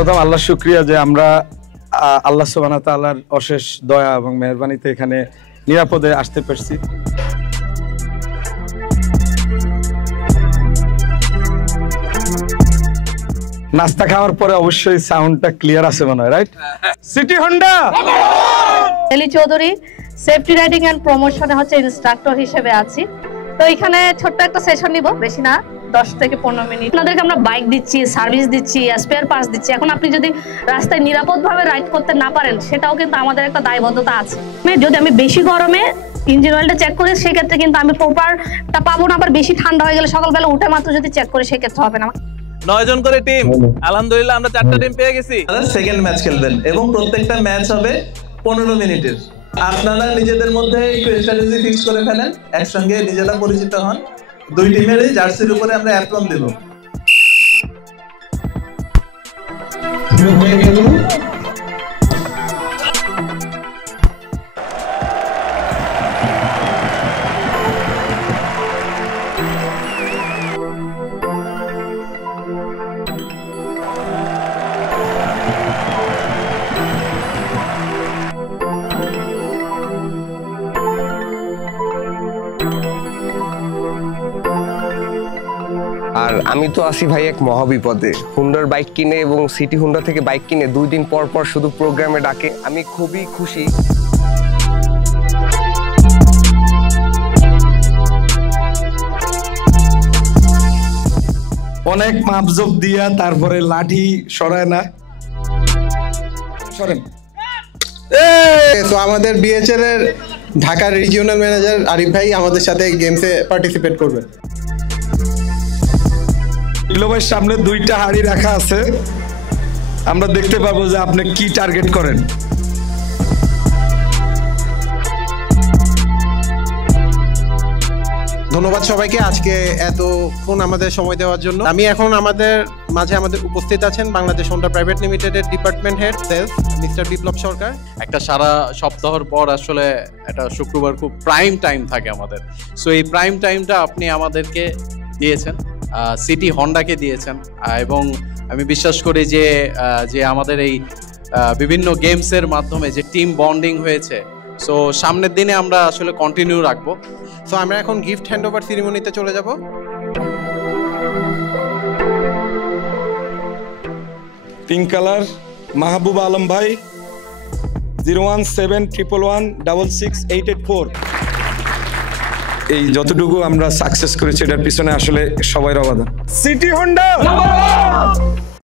সর্বপ্রথম আল্লাহর শুকরিয়া যে আমরা আল্লাহ সুবহানাহু ওয়া তাআলার অশেষ দয়া এবং মেহেরবানিতে এখানে নিরাপদে আসতে পারছি। নাস্তা খাওয়ার পরে অবশ্যই সাউন্ডটা ক্লিয়ার আছে মনে হয়, রাইট? সিটি হোন্ডা এলি চৌধুরী সেফটি রাইডিং এন্ড প্রমোশনে হচ্ছে ইনস্ট্রাক্টর হিসেবে আছি। তো এখানে ছোট্ট একটা সেশন নিব, বেশি না, 10 থেকে 15 মিনিট। আপনাদেরকে আমরা বাইক দিচ্ছি, সার্ভিস দিচ্ছি, স্পেয়ার পার্টস দিচ্ছি। এখন আপনি যদি রাস্তায় নিরাপদভাবে রাইড করতে না পারেন, সেটাও কিন্তু আমাদের একটা দায়বদ্ধতা আছে। যদি আমি বেশি গরমে ইঞ্জিন অয়েলটা চেক করি, সেক্ষেত্রে কিন্তু আমি প্রপারটা পাবো না। আবার বেশি ঠান্ডা হয়ে গেলে সকালবেলা উঠে মাত্র যদি চেক করি, সেক্ষেত্রে হবে না। 9 জন করে টিম, আলহামদুলিল্লাহ আমরা 4টা টিম পেয়ে গেছি। সেকেন্ড ম্যাচ খেলবেন এবং প্রত্যেকটা ম্যাচ হবে 15 মিনিটের। আপনারা নিজেদের মধ্যে একটু স্ট্র্যাটেজি ফিক্স করে ফেলেন, একসঙ্গে নিজেরা পরিচিত হন। দুই টিমের জার্সির উপরে আমরা অ্যাপ্রন দেব। আর আমি তো আসি ভাই এক মহাবিপদে। হুন্ডার বাইক কিনে এবং সিটি হুন্ডা থেকে বাইক কিনে 2 দিন পর পর শুধু প্রোগ্রামে ডাকে। আমি খুবই খুশি। অনেক মাপজোপ দিয়া তারপরে লাঠি সরায় না, সরেন। তো আমাদের বিএচএল এর ঢাকার রিজিওনাল ম্যানেজার আরিফ ভাই আমাদের সাথে গেমসে পার্টিসিপেট করবেন। ইলোভাইয়ের সামনে 2টা হাড়ি রাখা আছে, আমরা দেখতে পাবো যে আপনি কি টার্গেট করেন। ধন্যবাদ সবাইকে আজকে এতক্ষণ আমাদের সময় দেওয়ার জন্য। আমি এখন আমাদের মাঝে উপস্থিত আছেন বাংলাদেশ হোন্ডা প্রাইভেট লিমিটেডের ডিপার্টমেন্ট হেড সেলস মিস্টার বিপ্লব সরকার। একটা সারা সপ্তাহের পর আসলে একটা শুক্রবার খুব প্রাইম টাইম থাকে আমাদের। সো এই প্রাইম টাইমটা আপনি আমাদেরকে দিয়েছেন, সিটি হন্ডাকে দিয়েছেন, এবং আমি বিশ্বাস করি যে আমাদের এই বিভিন্ন গেমসের মাধ্যমে যে টিম বন্ডিং হয়েছে, সো সামনের দিনে আমরা আসলে কন্টিনিউ রাখবো। সো আমরা এখন গিফট হ্যান্ডওভার সেরিমনিতে চলে যাব। পিঙ্ক কালার মাহবুব আলম ভাই, 01711166884। এই যতটুকু আমরা সাকসেস করেছি এটার পিছনে আসলে সবাই অবদান। City Honda